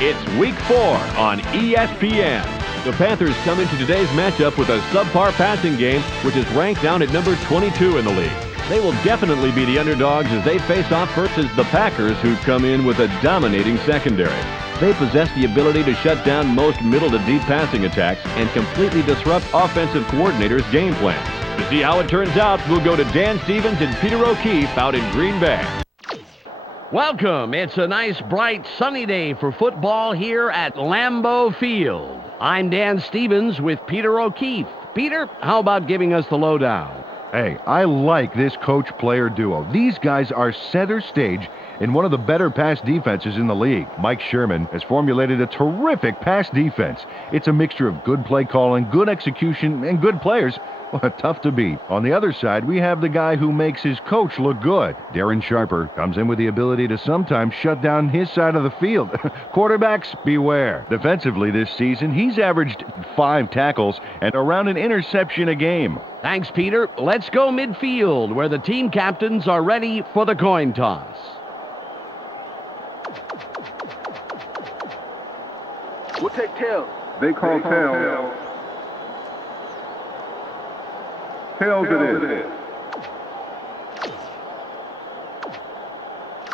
It's Week 4 on ESPN. The Panthers come into today's matchup with a subpar passing game, which is ranked down at number 22 in the league. They will definitely be the underdogs as they face off versus the Packers, who come in with a dominating secondary. They possess the ability to shut down most middle to deep passing attacks and completely disrupt offensive coordinators' game plans. To see how it turns out, we'll go to Dan Stevens and Peter O'Keefe out in Green Bay. Welcome. It's a nice, bright, sunny day for football here at Lambeau Field. I'm Dan Stevens with Peter O'Keefe. Peter, how about giving us the lowdown? Hey, I like this coach-player duo. These guys are center stage in one of the better pass defenses in the league. Mike Sherman has formulated a terrific pass defense. It's a mixture of good play calling, good execution, and good players. Well, tough to beat. On the other side, we have the guy who makes his coach look good. Darren Sharper comes in with the ability to sometimes shut down his side of the field. Quarterbacks, beware. Defensively this season, he's averaged 5 tackles and around an interception a game. Thanks, Peter. Let's go midfield, where the team captains are ready for the coin toss. We'll take tails. They call tails. Tails it is.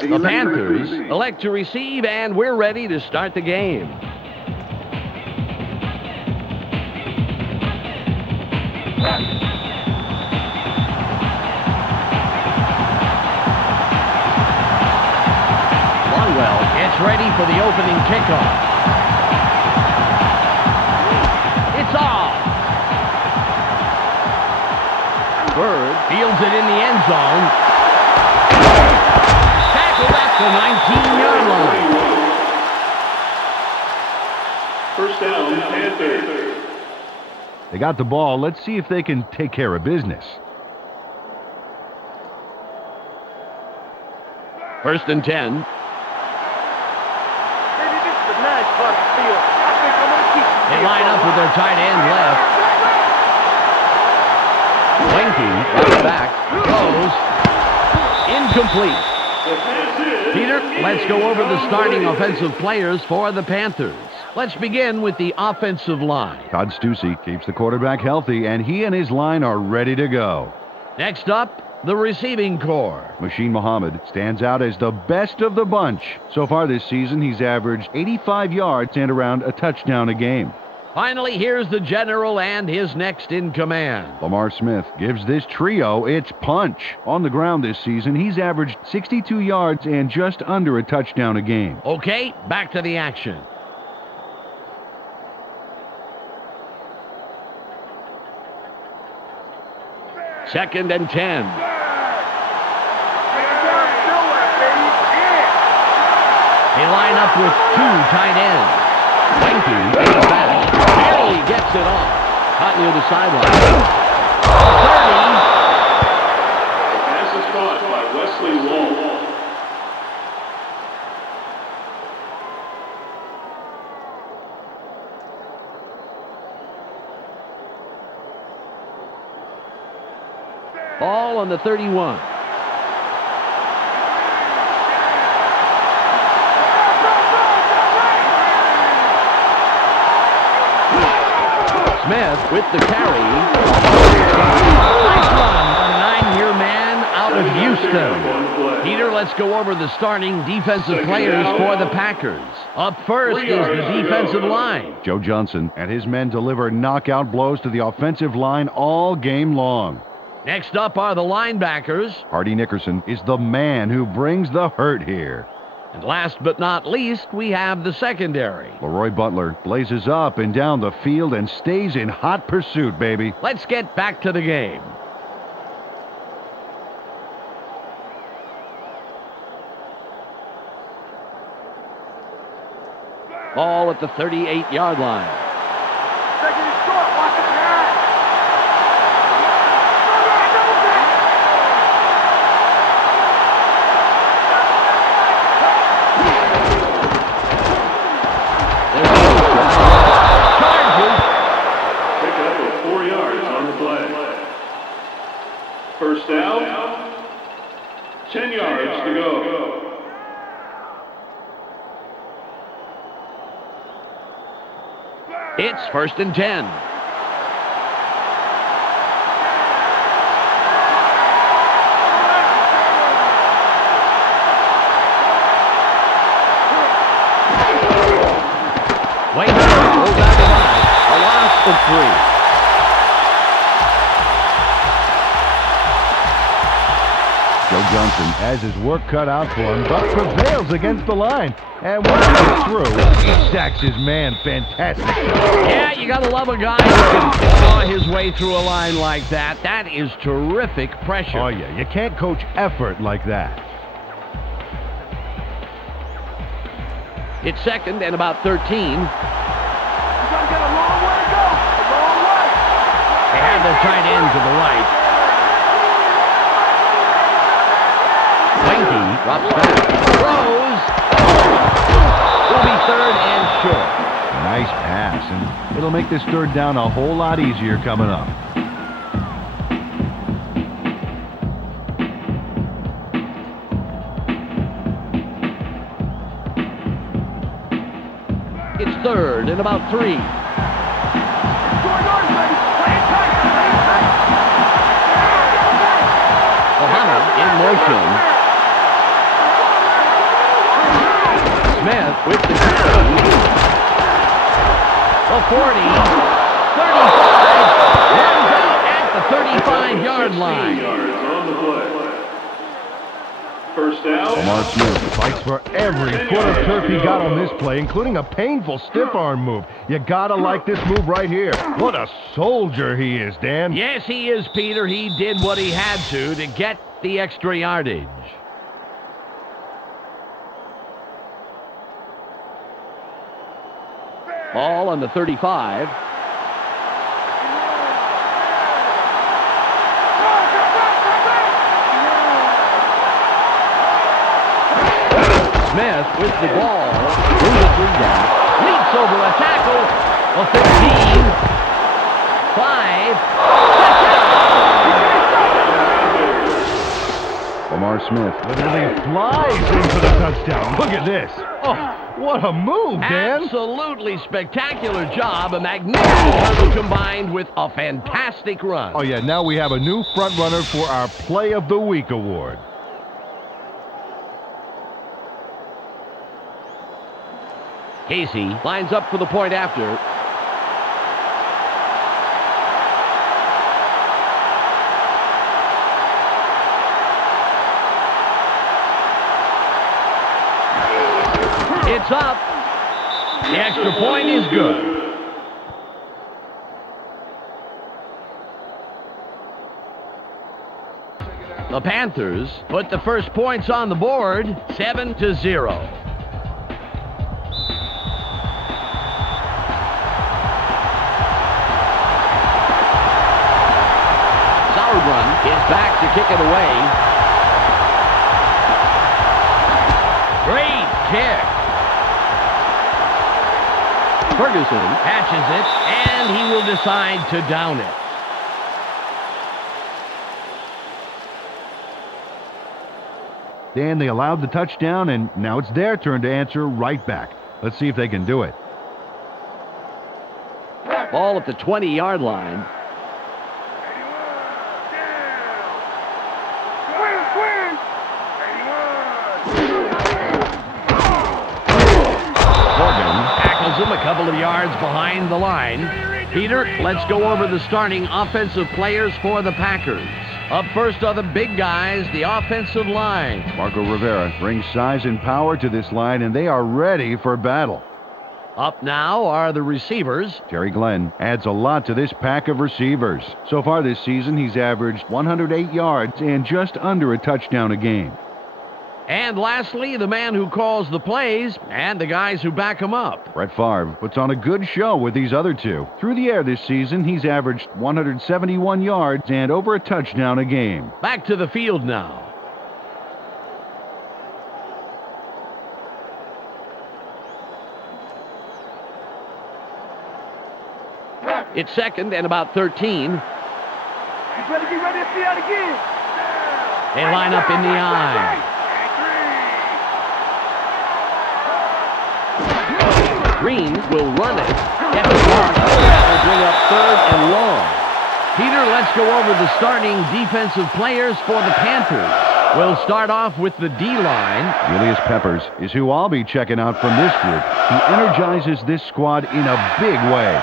The Panthers elect to receive, and we're ready to start the game. Longwell gets ready for the opening kickoff. It's off. Bird fields it in the end zone. Tackled at the 19-yard line. First down, Panthers. They got the ball. Let's see if they can take care of business. First and 10. Baby, this is a nice part of the field. I think I'm going to keep you. They line up with their tight end left. Winky, right back, goes, incomplete. Peter, let's go over the starting offensive players for the Panthers. Let's begin with the offensive line. Todd Stussy keeps the quarterback healthy, and he and his line are ready to go. Next up, the receiving corps. Machine Muhammad stands out as the best of the bunch. So far this season, he's averaged 85 yards and around a touchdown a game. Finally, here's the general and his next in command. Lamar Smith gives this trio its punch. On the ground this season, he's averaged 62 yards and just under a touchdown a game. Okay, back to the action. Second and 10. They line up with 2 tight ends. Winky in the back. Barely gets it off. Caught near the sideline. 30. Pass is caught by Wesley Wall. Ball on the 31. Smith with the carry. Nice run. A 9-year man out of Houston. Peter, let's go over the starting defensive players for the Packers. Up first is the defensive line. Joe Johnson and his men deliver knockout blows to the offensive line all game long. Next up are the linebackers. Hardy Nickerson is the man who brings the hurt here. And last but not least, we have the secondary. Leroy Butler blazes up and down the field and stays in hot pursuit, baby. Let's get back to the game. Ball at the 38-yard line. Second and short. Watch it behind. Charges. Pick up with 4 yards on the play. First down, 10 yards to go. It's 1st and 10. Wait, goes out the line. A loss of 3. Joe Johnson has his work cut out for him, but prevails against the line. And once he gets through, he sacks his man. Fantastic. Yeah, you got to love a guy who can claw his way through a line like that. That is terrific pressure. Oh, yeah. You can't coach effort like that. It's 2nd and about 13. You gotta get a long way to go. A long way. They have their tight end to the right. Winky drops back. Throws. Will be 3rd and short. Nice pass, and it'll make this 3rd down a whole lot easier coming up. It's 3rd and about 3. Ohana in motion. Smith with the carry. The 40, 35, runs out at the 35-yard line. Yards on the play. First down. Lamar Smith fights for every foot of turf he got on this play, including a painful stiff arm move. You gotta like this move right here. What a soldier he is, Dan. Yes, he is, Peter. He did what he had to get the extra yardage. Ball on the 35. Smith with the ball. Moves the 3 down. Leaps over a tackle. A 15. 5. Lamar Smith literally flies in for the touchdown. Look at this. Oh, what a move, Dan. Absolutely spectacular job. A magnificent hurdle combined with a fantastic run. Oh, yeah, now we have a new front runner for our Play of the Week award. Casey lines up for the point after. It's up. The extra point is good. The Panthers put the first points on the board, 7-0. Is back to kick it away. Great kick. Ferguson catches it, and he will decide to down it. Dan, they allowed the touchdown, and now it's their turn to answer right back. Let's see if they can do it. Ball at the 20-yard line. Him a couple of yards behind the line. Peter, let's go over the starting offensive players for the Packers. Up first are the big guys, the offensive line. Marco Rivera brings size and power to this line, and they are ready for battle. Up now are the receivers. Terry Glenn adds a lot to this pack of receivers. So far this season, he's averaged 108 yards and just under a touchdown a game. And lastly, the man who calls the plays and the guys who back him up. Brett Favre puts on a good show with these other two. Through the air this season, he's averaged 171 yards and over a touchdown a game. Back to the field now. It's 2nd and about 13. You better get ready to see that again. They line up in the eye. Green will run it. Gets the block. That will bring up third and long. Peter, let's go over the starting defensive players for the Panthers. We'll start off with the D-line. Julius Peppers is who I'll be checking out from this group. He energizes this squad in a big way.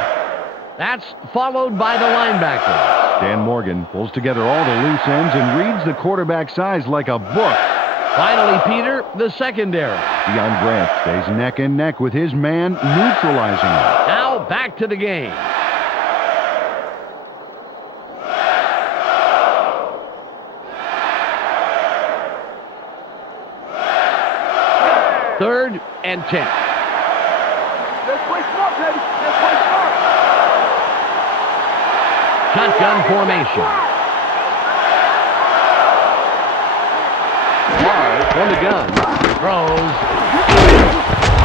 That's followed by the linebackers. Dan Morgan pulls together all the loose ends and reads the quarterback size like a book. Finally, Peter, the secondary. Deion Grant stays neck and neck with his man, neutralizing him. Now back to the game. Third and 10. Let's play smart, baby. Let's play smart. Shotgun formation. Hard from the gun. Throws.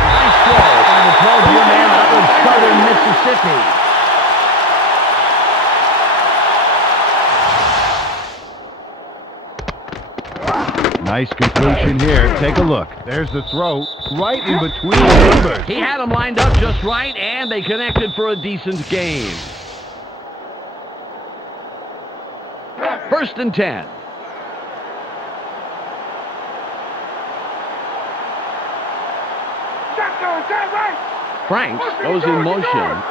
Nice throw by the 12-year man out of Southern Mississippi. Nice completion here. Take a look. There's the throw right in between the numbers. He had them lined up just right, and they connected for a decent gain. First and 10. Shotgun, turn right. Franks goes in motion.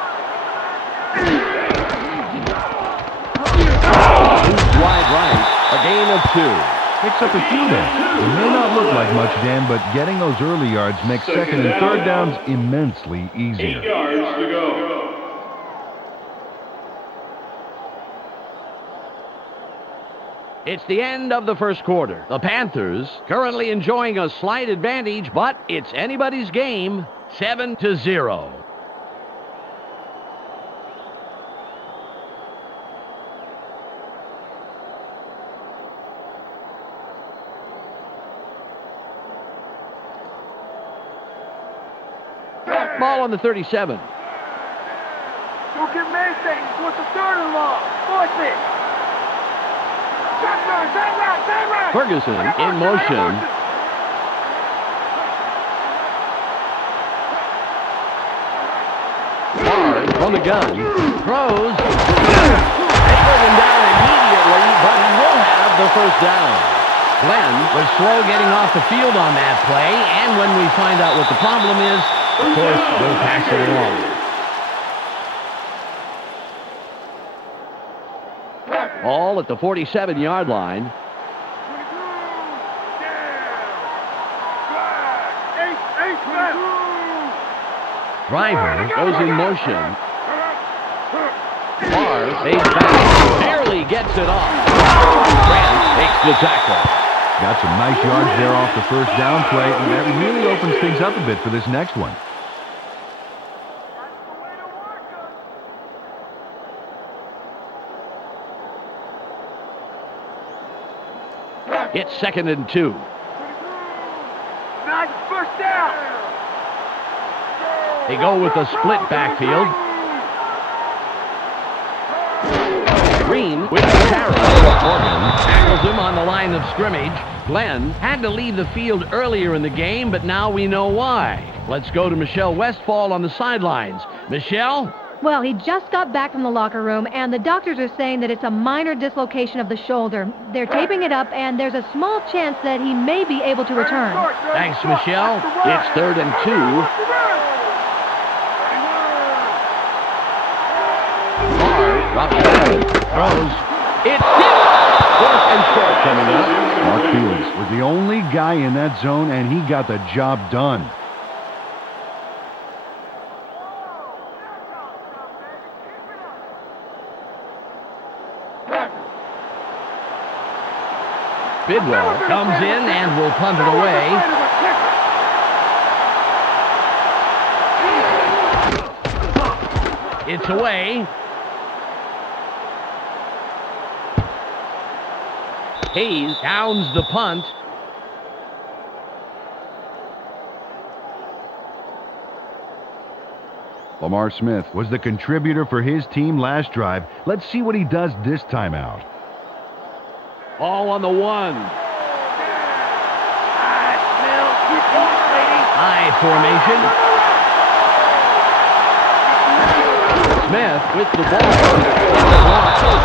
Moves wide right. A gain of 2. Picks up a few there. It may not look like much, Dan, but getting those early yards makes second and third downs immensely 8 easier. yards to go. It's the end of the first quarter. The Panthers currently enjoying a slight advantage, but it's anybody's game, 7-0. Ball on the 37. Don't get man things. What's the third and long? Force it. Shotgun, turn right. Ferguson in motion. Hard from the gun. Throws. They bring him down immediately, but he will have the first down. Glenn was slow getting off the field on that play, and when we find out what the problem is, of course, we'll pass it along. All at the 47-yard line. Driver goes in motion. Barr fades back. Barely gets it off. Grant makes the tackle. Got some nice yards there off the first down play, and that really opens things up a bit for this next one. It's second and 2. Nice first down. They go with a split backfield. Green with the carry. Morgan tackles him on the line of scrimmage. Glenn had to leave the field earlier in the game, but now we know why. Let's go to Michelle Westfall on the sidelines. Michelle? Well, he just got back from the locker room, and the doctors are saying that it's a minor dislocation of the shoulder. They're taping it up, and there's a small chance that he may be able to return. Thanks, Michelle. It's third and 2. Drops back, throws. It's hit. Fourth and short coming up. Mark Fields was the only guy in that zone, and he got the job done. Bidwell comes in and will punt it away. It's away. Hayes downs the punt. Lamar Smith was the contributor for his team last drive. Let's see what he does this time out. All on the 1. High formation. Smith with the ball.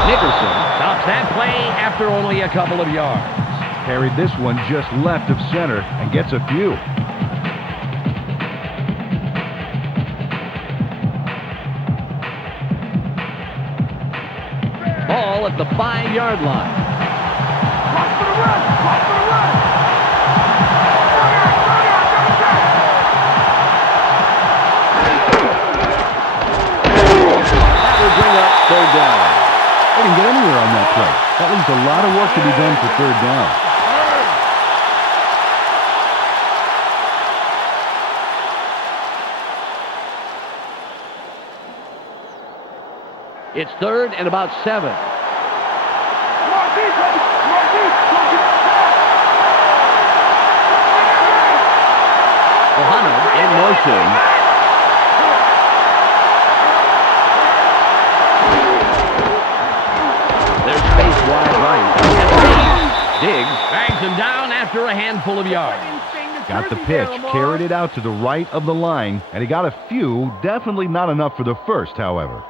Nickerson stops that play after only a couple of yards. Carried this one just left of center and gets a few. Ball at the 5-yard line. Watch for the run! Watch for the run! That would bring up third down. They didn't get anywhere on that play. That leaves a lot of work to be done for third down. It's third and about 7. Ohana in motion. There's space wide right. Diggs drags him down after a handful of yards. Got the pitch, carried it out to the right of the line, and he got a few. Definitely not enough for the first, however.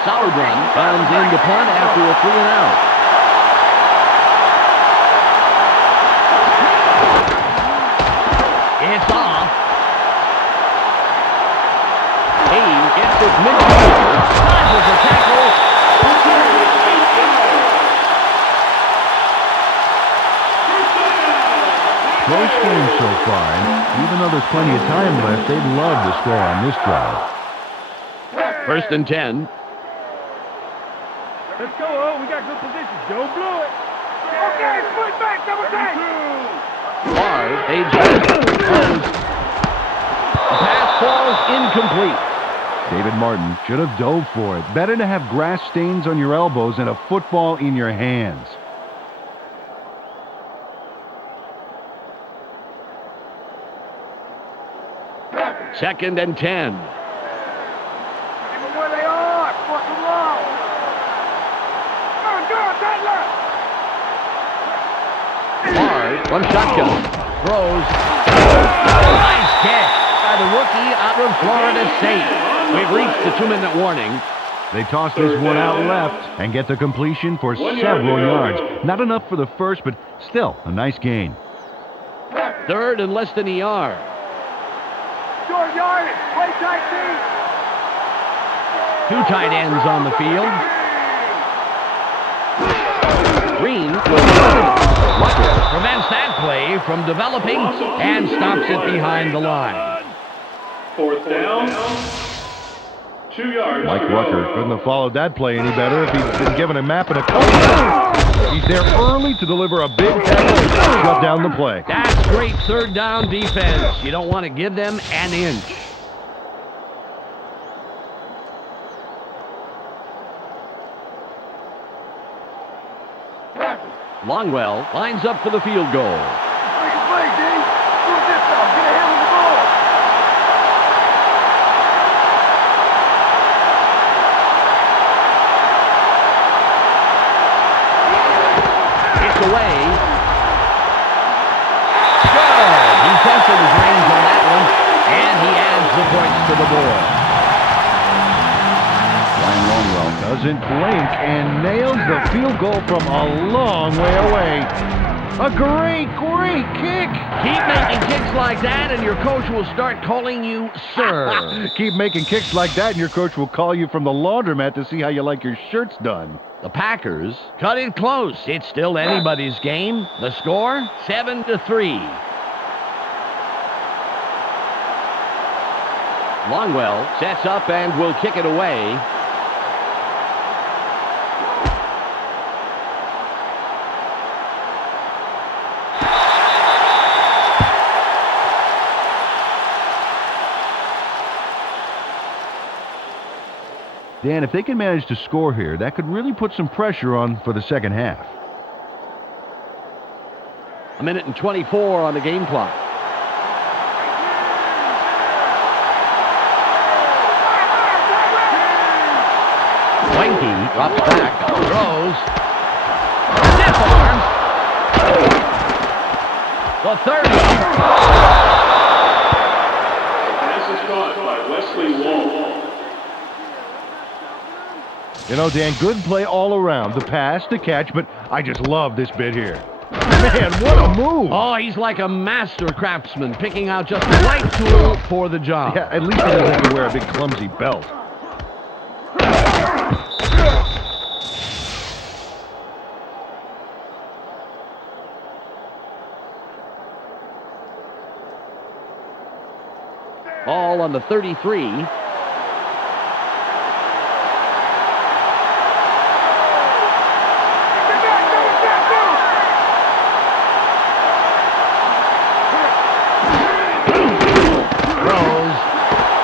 Sauerbrunn comes in to punt after a 3-and-out. It's off. Hayes gets it midfield. Dodges a tackle. Close game so far, and even though there's plenty of time left, they'd love to score on this drive. 1st and 10. Let's go, oh, we got good position. Don't blow it. Okay, foot back, double take. Hard, they just close. The pass falls incomplete. David Martin should have dove for it. Better to have grass stains on your elbows than a football in your hands. Second and 10. Even where they are, fuck them long. Go, Taylor. Hard from shotgun. Throws. Nice catch by the rookie out of Florida State. We've reached the 2-minute warning. They toss this one out left and get the completion for several yards. Not enough for the first, but still a nice gain. Third and less than a yard. Short yardage, play tight team. 2 tight ends on the field. Green will prevents that play from developing and stops it behind the line. 4th down. 2 yards. Mike Rucker couldn't have followed that play any better if he'd been given a map and a coach. He's there early to deliver a big tackle and shut down the play. That's great third down defense. You don't want to give them an inch. Longwell lines up for the field goal. Make a play, D. Do this now. Get ahead with the ball. It's away. Good. He tested his range on that one, and he adds the points to the board. Brian Longwell doesn't blink and nails the field goal from a long way away. A great kick. Keep making kicks like that, and your coach will start calling you sir. Keep making kicks like that, and your coach will call you from the laundromat to see how you like your shirts done. The Packers cut it close. It's still anybody's game. The score, 7-3. Longwell sets up and will kick it away. Dan, if they can manage to score here, that could really put some pressure on for the second half. 1:24 on the game clock. Wanky drops back, throws, stiff arm. The 30. Pass is caught by Wesley Wall. You know, Dan, good play all around. The pass, the catch, but I just love this bit here. Man, what a move! Oh, he's like a master craftsman, picking out just the right tool for the job. Yeah, at least he doesn't have to wear a big clumsy belt. All on the 33.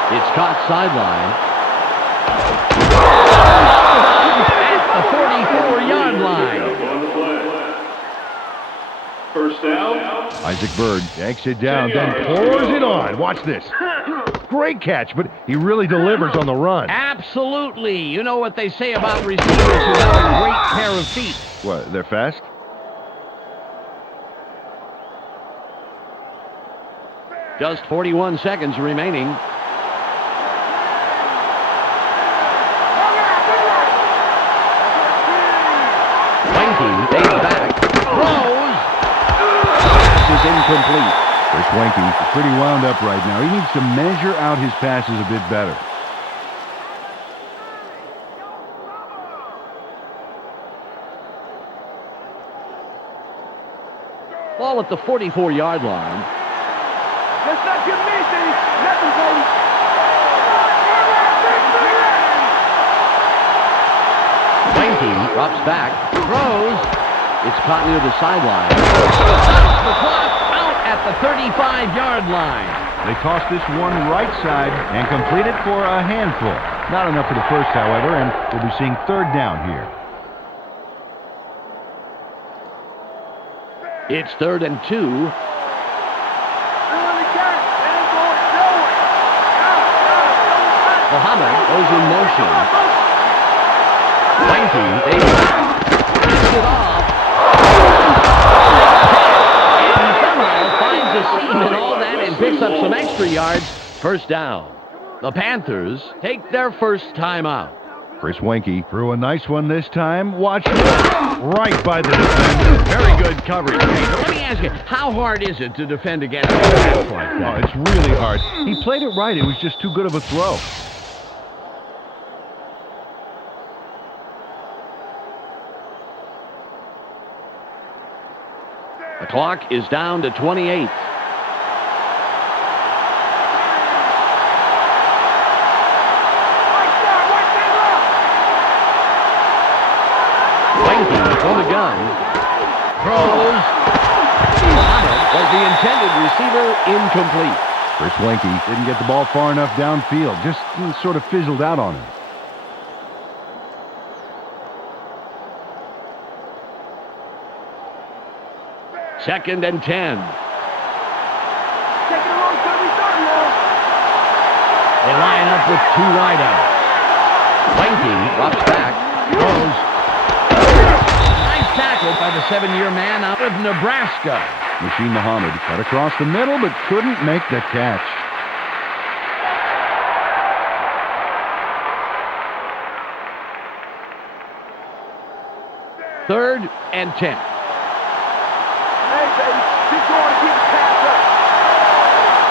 It's caught sideline. At the 44-yard line. On the play. First down. Isaac Bird yanks it down, then pours it on. Watch this. Great catch, but he really delivers on the run. Absolutely. You know what they say about receivers who have a great pair of feet. What, they're fast? Just 41 seconds remaining. Stays back. Throws. Pass is incomplete. Chris Wenke is pretty wound up right now. He needs to measure out his passes a bit better. Ball at the 44-yard line. Let's not get missing. Nothing, baby. Wenke drops back. Throws. It's caught near the sideline. Stops the clock out at the 35-yard line. They toss this one right side and complete it for a handful. Not enough for the first, however, and we'll be seeing third down here. It's 3rd and 2. Muhammad goes in motion. Wenke, they gets it off. And somehow finds a seam in all that and picks up some extra yards. First down. The Panthers take their first timeout. Chris Wenke threw a nice one this time. Watch this. Right by the defender. Very good coverage. Let me ask you, how hard is it to defend against a pass like Oh, that? it's really hard. He played it right. It was just too good of a throw. The clock is down to 28. Wenke on the gun. Throws. Muhammad was the intended receiver, incomplete. Chris Wenke didn't get the ball far enough downfield. Just sort of fizzled out on him. Second and 10. They line up with two wideouts. Wenke drops back. Throws. Nice tackle by the 7-year man out of Nebraska. Machine Muhammad cut across the middle but couldn't make the catch. Third and 10.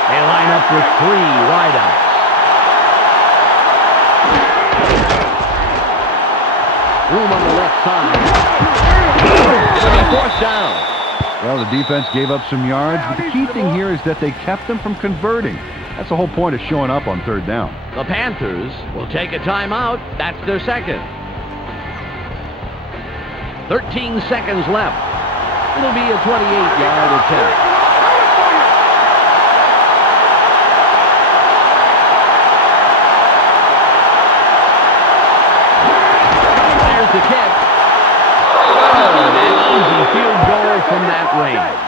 They line up with three wideouts. Room on the left side. Fourth down. Well, the defense gave up some yards, but the key thing here is that they kept them from converting. That's the whole point of showing up on third down. The Panthers will take a timeout. That's their second. 13 seconds left. It'll be a 28-yard attempt. There's the kick. Oh, an easy field goal from that range.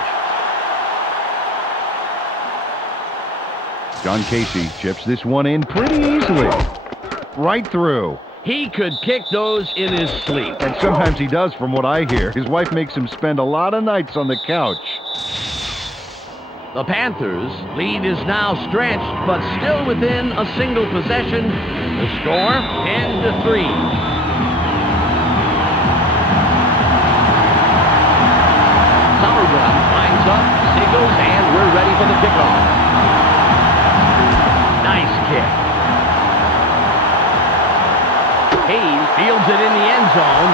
John Casey chips this one in pretty easily. Right through. He could kick those in his sleep. And sometimes he does, from what I hear. His wife makes him spend a lot of nights on the couch. The Panthers' lead is now stretched, but still within a single possession. The score, 10-3. Sauerbrunn lines up, signals, and we're ready for the kickoff. Nice kick. Hayes fields it in the end zone.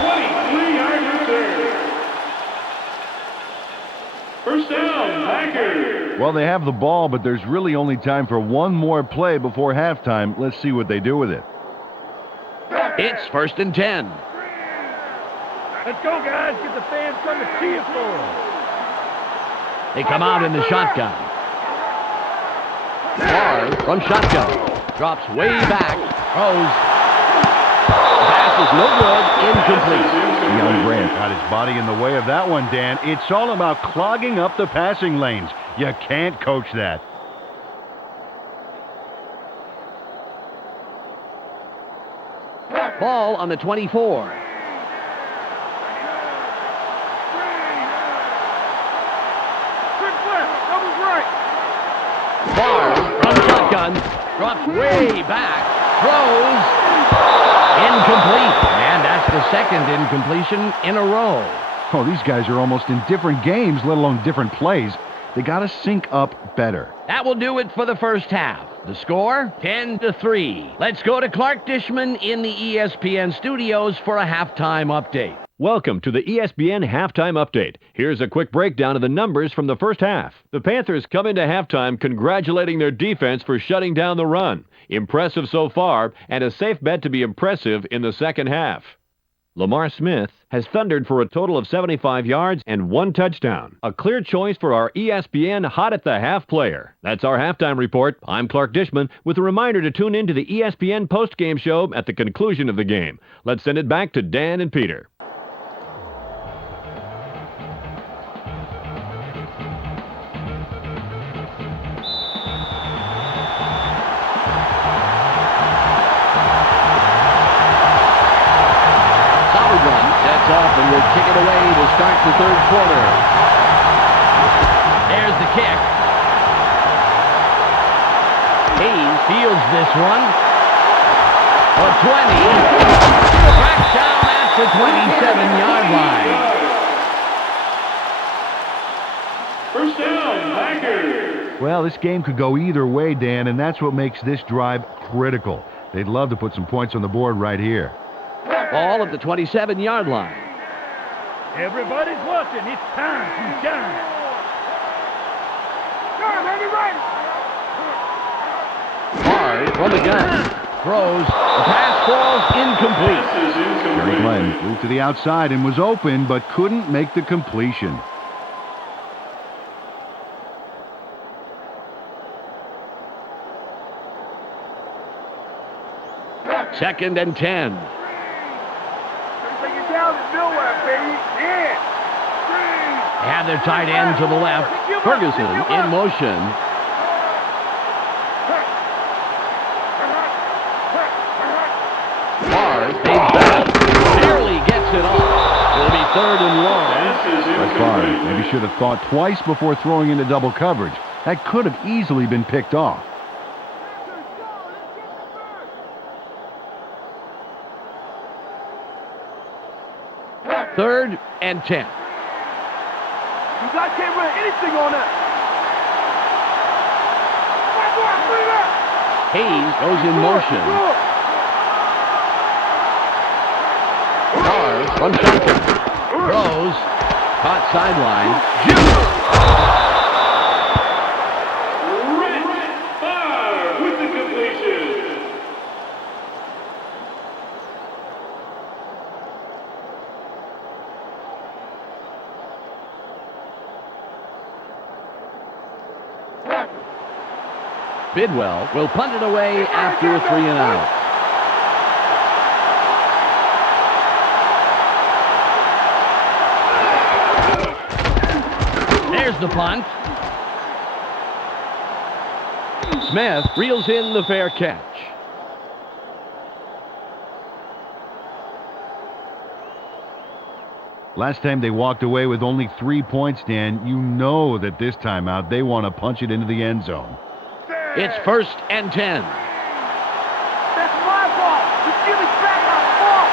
23-yard return. First down, Packers. Well, they have the ball, but there's really only time for one more play before halftime. Let's see what they do with it. It's 1st and 10. Let's go, guys. Get the fans something to cheer for. They come out in the shotgun. Barr from shotgun. Drops way back. Throws. Pass is no good. Incomplete. Young Grant got his body in the way of that one, Dan. It's all about clogging up the passing lanes. You can't coach that. Ball on the 24. Barr from shotgun. Drops way back. Throws. Incomplete. And that's the second incompletion in a row. Oh, these guys are almost in different games, let alone different plays. They got to sync up better. That will do it for the first half. The score, 10-3. Let's go to Clark Dishman in the ESPN studios for a halftime update. Welcome to the ESPN Halftime Update. Here's a quick breakdown of the numbers from the first half. The Panthers come into halftime congratulating their defense for shutting down the run. Impressive so far, and a safe bet to be impressive in the second half. Lamar Smith has thundered for a total of 75 yards and 1 touchdown. A clear choice for our ESPN Hot at the Half player. That's our halftime report. I'm Clark Dishman with a reminder to tune in to the ESPN postgame show at the conclusion of the game. Let's send it back to Dan and Peter. Up and will kick it away to start the third quarter. There's the kick. Hayes fields this one. For 20. Back down at the 27-yard line. First down, Packers. Well, this game could go either way, Dan, and that's what makes this drive critical. They'd love to put some points on the board right here. Ball at the 27-yard line. Everybody's watching. It's time to shine. Shine, baby, right. Barr from the gun. Throws. The pass falls incomplete. Jerry Glenn moved to the outside and was open, but couldn't make the completion. Second and 10. They have their tight end to the left. Ferguson in motion. Barr stays back. Barely gets it off. It'll be 3rd and long. That's Barr. Maybe should have thought twice before throwing into double coverage. That could have easily been picked off. Third and 10. You guys can't run anything on that. Hayes goes in motion. Barr from shotgun. Throws. Caught sideline. Barr with the completion. Bidwell will punt it away after a 3 and out. There's the punt. Smith reels in the fair catch. Last time they walked away with only 3 points, Dan. You know that this time out they want to punch it into the end zone. It's 1st and 10. That's my ball. You give it back my ball.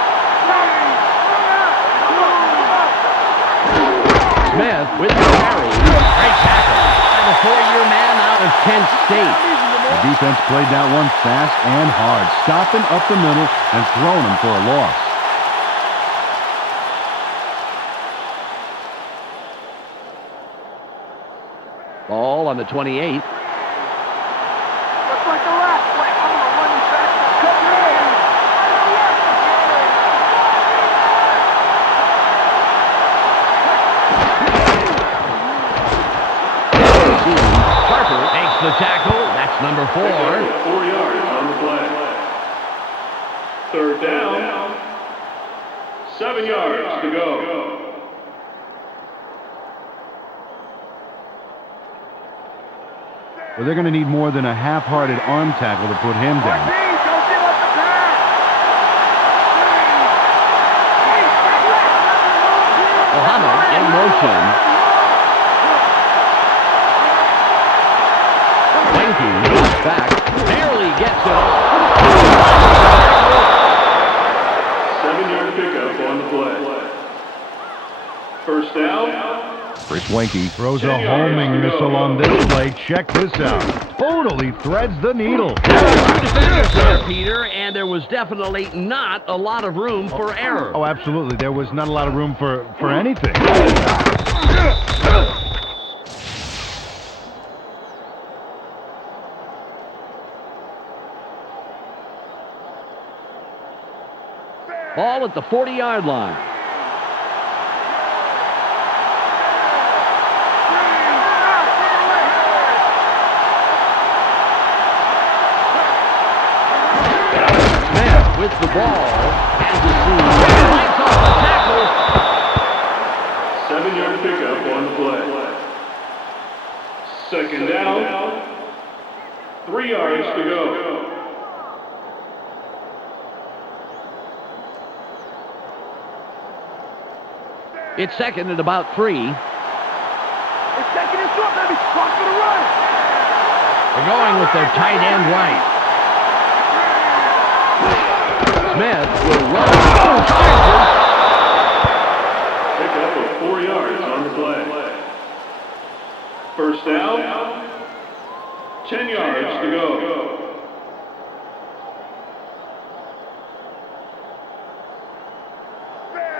Smith with the carry. Great tackle. And a 4-year man out of Kent State. The defense played that one fast and hard, stopping up the middle and throwing him for a loss. Ball on the 28th. Just like the last play. I'm going to run you back. Cut your head. Harper makes the tackle. That's number 4. 4 yards on the play. 3rd down. 7 yards to go. Well, they're going to need more than a half-hearted arm tackle to put him down. Don't give up the pass. Muhammad in motion. Winky back. Barely gets it off. 7-yard pickup on the play. 1st down. Chris Wenke throws a 10 yards homing to go. missile on this play. Check this out. Totally threads the needle. There, Peter, and there was definitely not a lot of room for error. Oh, absolutely. There was not a lot of room for anything. Ball at the 40-yard line. With the ball, has the seam, lights off the tackle. 7-yard pickup on the play. 2nd down. 3 yards to go. It's 2nd and about 3. It's 2nd and short, baby. Clock for the run. They're going with their tight end right. Smith will run. Pick up of 4 yards on the play. 1st down. 10 yards to go.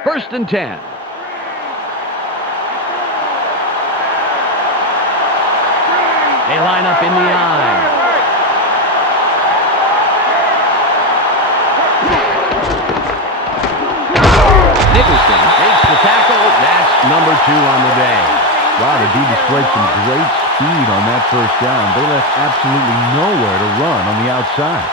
First and 10. They line up in the eye. Nicholson makes the tackle. That's number 2 on the day. Wow, the D displayed some great speed on that 1st down. They left absolutely nowhere to run on the outside.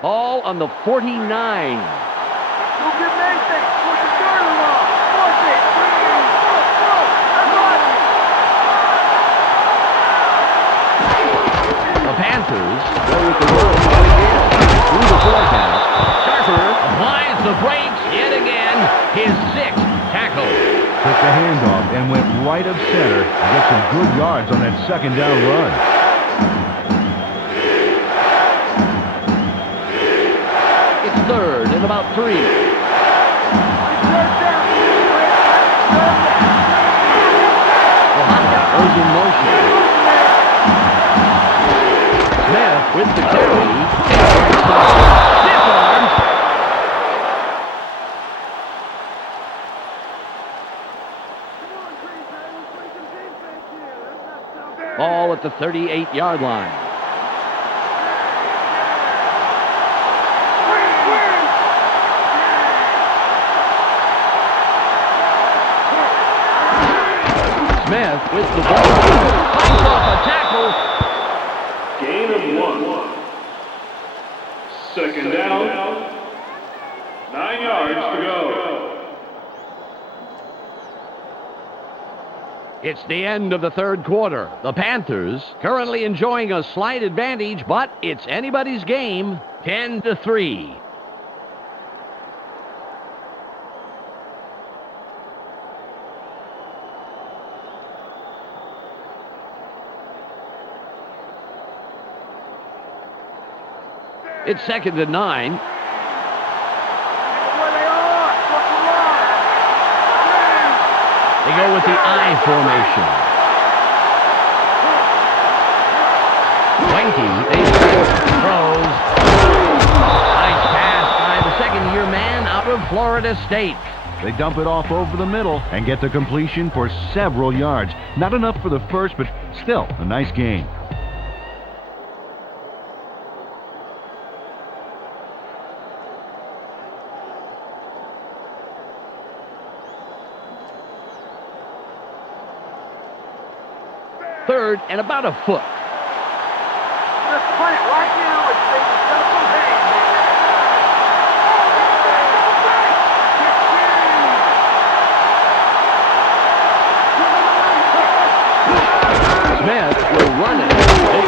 Ball on the 49. Go get Mason. Push the third along. Force it. The Panthers go with the run again. Through the forecast. Sharper applies the brakes yet again. His 6th tackle. Took the handoff and went right of center to get some good yards on that 2nd down run. It's 3rd and about 3. Muhammad goes in motion. Smith with the carry. Stiff arm. Ball at the 38-yard line. Smith with the ball. Fights off a tackle. Gain of 1. 2nd down. 9 yards to go. It's the end of the 3rd quarter. The Panthers currently enjoying a slight advantage, but it's anybody's game. 10-3. It's 2nd and 9. Where they are. Fuck them up. They go with the I formation. 20. They throws. Nice pass by the second-year man out of Florida State. They dump it off over the middle and get the completion for several yards. Not enough for the first, but still a nice gain. Third and about a foot. Just punt it right now and save yourself some pain, Smith will run it. He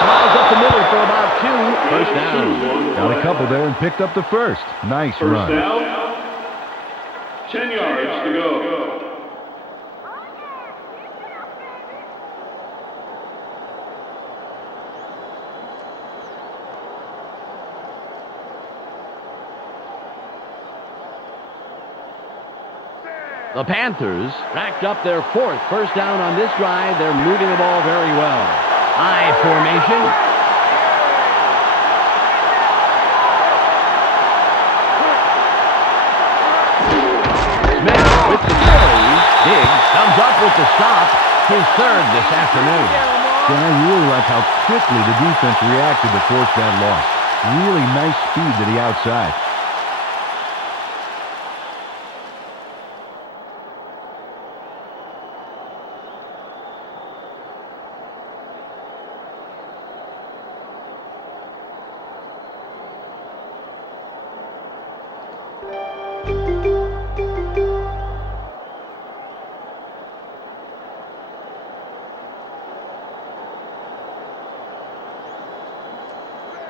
flies up the middle for about 2. First down. Got a couple there and picked up the first. Nice First run. down. 10 yards to go. The Panthers racked up their 4th first down on this drive. They're moving the ball very well. I formation. Smith with the carry. Diggs comes up with the stop. His 3rd this afternoon. And I really like how quickly the defense reacted to force that loss. Really nice speed to the outside.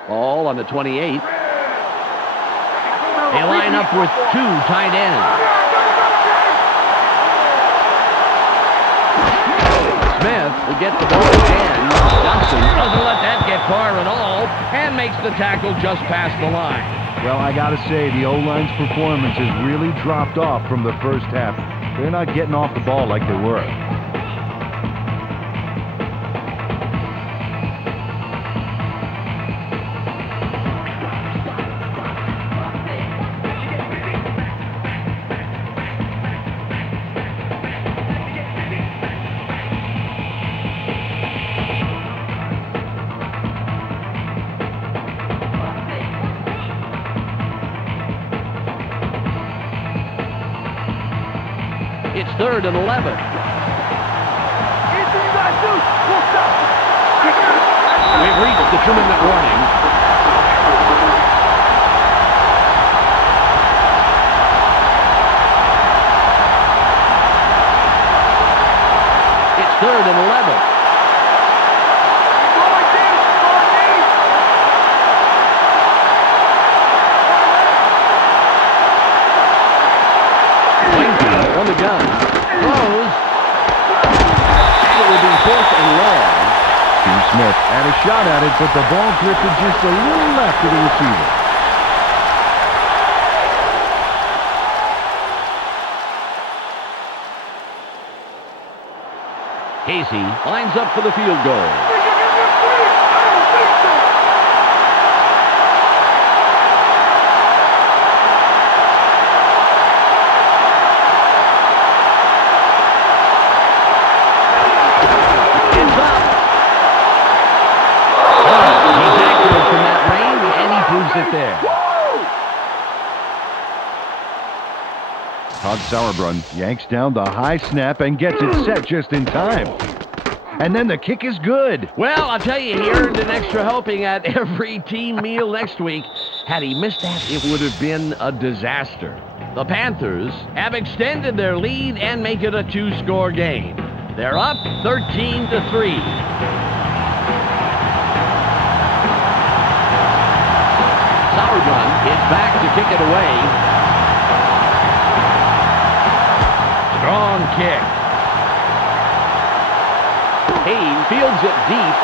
Ball on the 28. They line up with 2 tight ends. Smith will get the ball in. Johnson doesn't let that get far at all and makes the tackle just past the line. Well, I got to say, the O-line's performance has really dropped off from the first half. They're not getting off the ball like they were. It's 3rd and 11. Anything you guys do, we'll stop. We've reached the 2-minute warning. It's 3rd and 11. On the gun. Throws. And it will be 4th and long. Steve Smith had a shot at it, but the ball drifted just a little left to the receiver. Casey lines up for the field goal. It there. Todd Sauerbrunn yanks down the high snap and gets it set just in time. And then the kick is good. Well, I'll tell you, he earned an extra helping at every team meal next week. Had he missed that, it would have been a disaster. The Panthers have extended their lead and make it a 2-score game. They're up 13-3. shotgun is back to kick it away. Strong kick. Hayes fields it deep.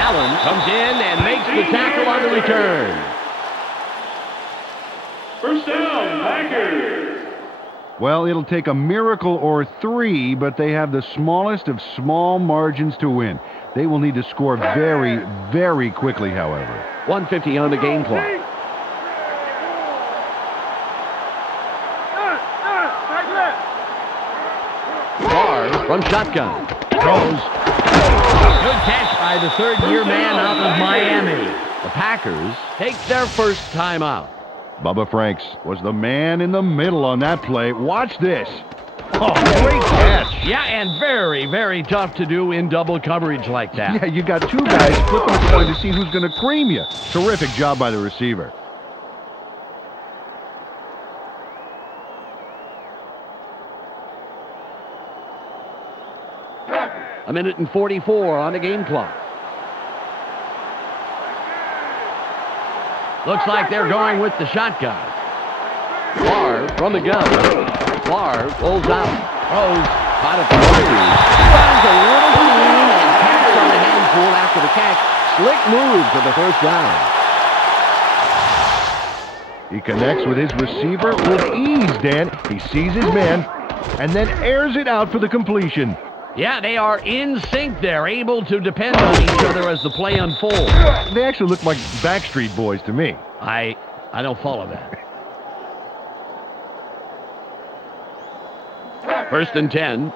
Allen comes in and makes the tackle on the return. First down, Packers. Well, it'll take a miracle or 3, but they have the smallest of small margins to win. They will need to score very, very quickly, however. 1:50 on the game clock. Barr from shotgun. Throws. Good catch by the third-year man out of Miami. The Packers take their first timeout. Bubba Franks was the man in the middle on that play. Watch this. Oh, great catch. Yeah, and very, very tough to do in double coverage like that. Yeah, you got two guys flipping a coin to see who's going to cream you. Terrific job by the receiver. A minute and 44 on the game clock. Looks like they're going with the shotgun. Barr from the gun. Barr rolls out. Throws. Caught at the 30. Runs a little clean and catch on the handful after the catch. Slick move for the first down. He connects with his receiver with ease, Dan. He sees his man and then airs it out for the completion. Yeah, they are in sync there, able to depend on each other as the play unfolds. They actually look like Backstreet Boys to me. I don't follow that. First and 10.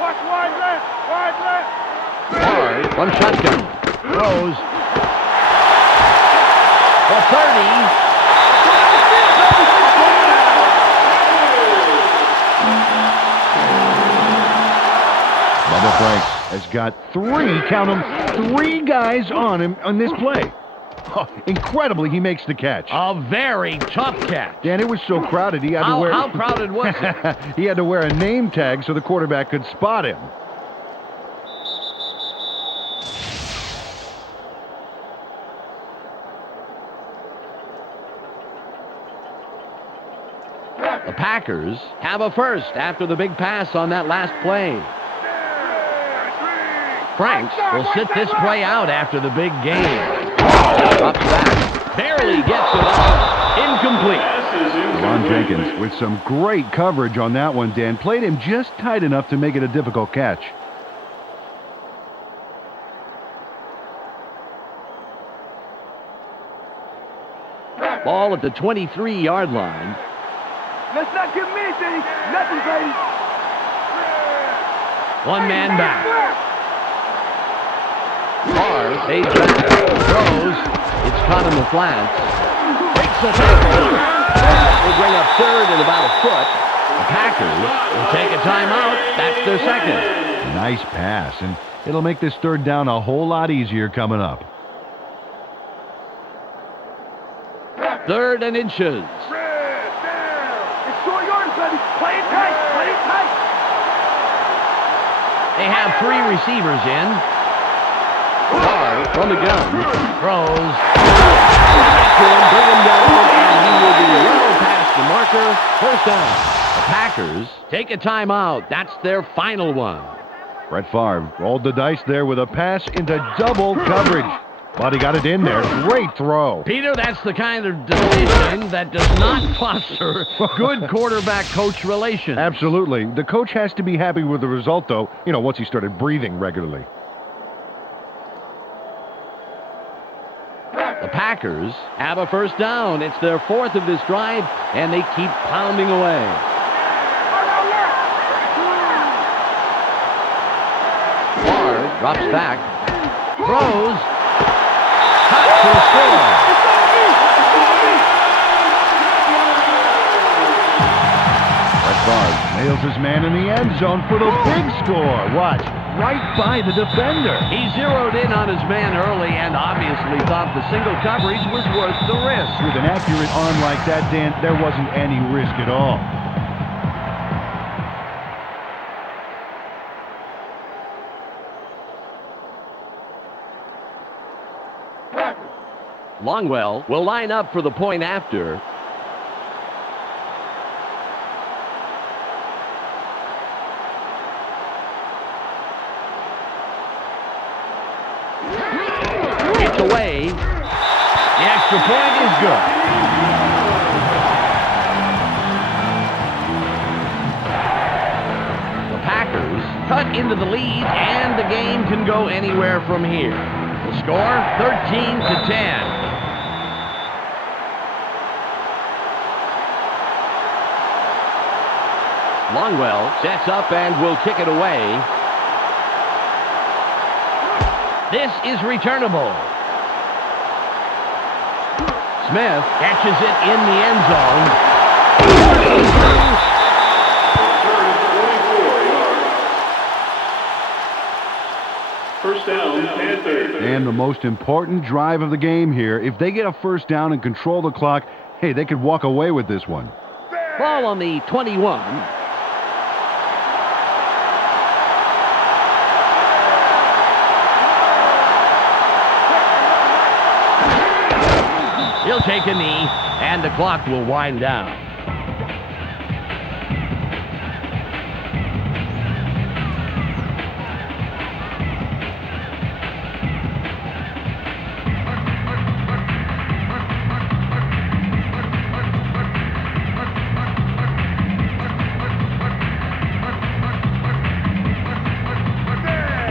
Watch wide left, wide left. Barr from shotgun. Throws. For 30. Bubba Franks has got three guys on him on this play. Oh, incredibly, he makes the catch. A very tough catch. Dan, it was so crowded he had to wear... How crowded was it? He had to wear a name tag so the quarterback could spot him. The Packers have a first after the big pass on that last play. Franks will sit this play out after the big game. Up back. Barely gets it off. Incomplete. Ron Jenkins with some great coverage on that one, Dan. Played him just tight enough to make it a difficult catch. Ball at the 23-yard line. Let's not give me anything. Nothing, baby. One man back. Barr fades back. Throws. It's caught in the flats. Breaks the tackle. Will bring up third and about a foot. The Packers will take a timeout. That's their second. Nice pass, and it'll make this third down a whole lot easier coming up. Third and inches. It's 4 yards, baby. Play it tight. Play it tight. They have three receivers in. Barr from the gun. Throws. Bring him down, and he will be well past the marker. First down. The Packers take a timeout. That's their final one. Brett Favre rolled the dice there with a pass into double coverage. But he got it in there. Great throw. Peter, that's the kind of decision that does not foster good quarterback-coach relations. Absolutely. The coach has to be happy with the result, though, once he started breathing regularly. The Packers have a first down. It's their fourth of this drive, and they keep pounding away. Barr drops back. Throws. Cut for a score. Brett Favre nails his man in the end zone for the big score. Watch. Right by the defender. He zeroed in on his man early and obviously thought the single coverage was worth the risk. With an accurate arm like that, Dan, there wasn't any risk at all. Longwell will line up for the point after. It's away. The extra point is good. The Packers cut into the lead, and the game can go anywhere from here. The score, 13-10. Longwell sets up and will kick it away. This is returnable. Smith catches it in the end zone. First down, Panthers. And the most important drive of the game here. If they get a first down and control the clock, hey, they could walk away with this one. Ball on the 21. He'll take a knee, and the clock will wind down.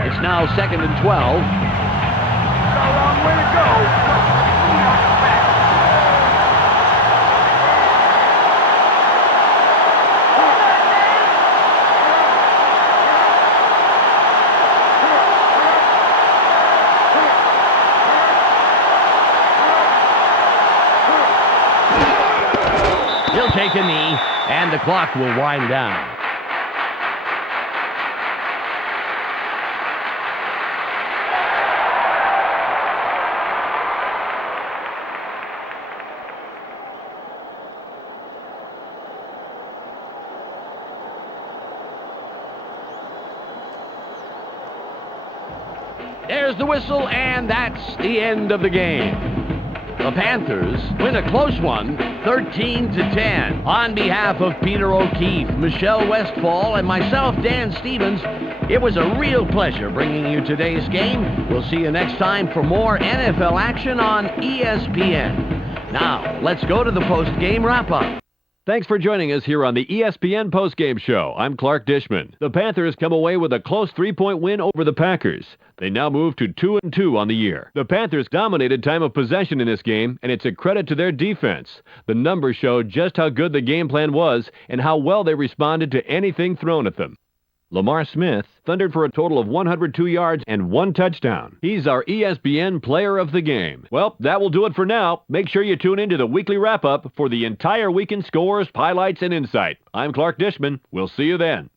It's now 2nd and 12. Got a long way to go. He'll take a knee, and the clock will wind down. There's the whistle, and that's the end of the game. The Panthers win a close one, 13-10. On behalf of Peter O'Keefe, Michelle Westfall, and myself, Dan Stevens, it was a real pleasure bringing you today's game. We'll see you next time for more NFL action on ESPN. Now, let's go to the post-game wrap-up. Thanks for joining us here on the ESPN postgame show. I'm Clark Dishman. The Panthers come away with a close 3-point win over the Packers. They now move to 2-2 on the year. The Panthers dominated time of possession in this game, and it's a credit to their defense. The numbers show just how good the game plan was and how well they responded to anything thrown at them. Lamar Smith thundered for a total of 102 yards and 1 touchdown. He's our ESPN Player of the Game. Well, that will do it for now. Make sure you tune in to the weekly wrap-up for the entire weekend scores, highlights, and insight. I'm Clark Dishman. We'll see you then.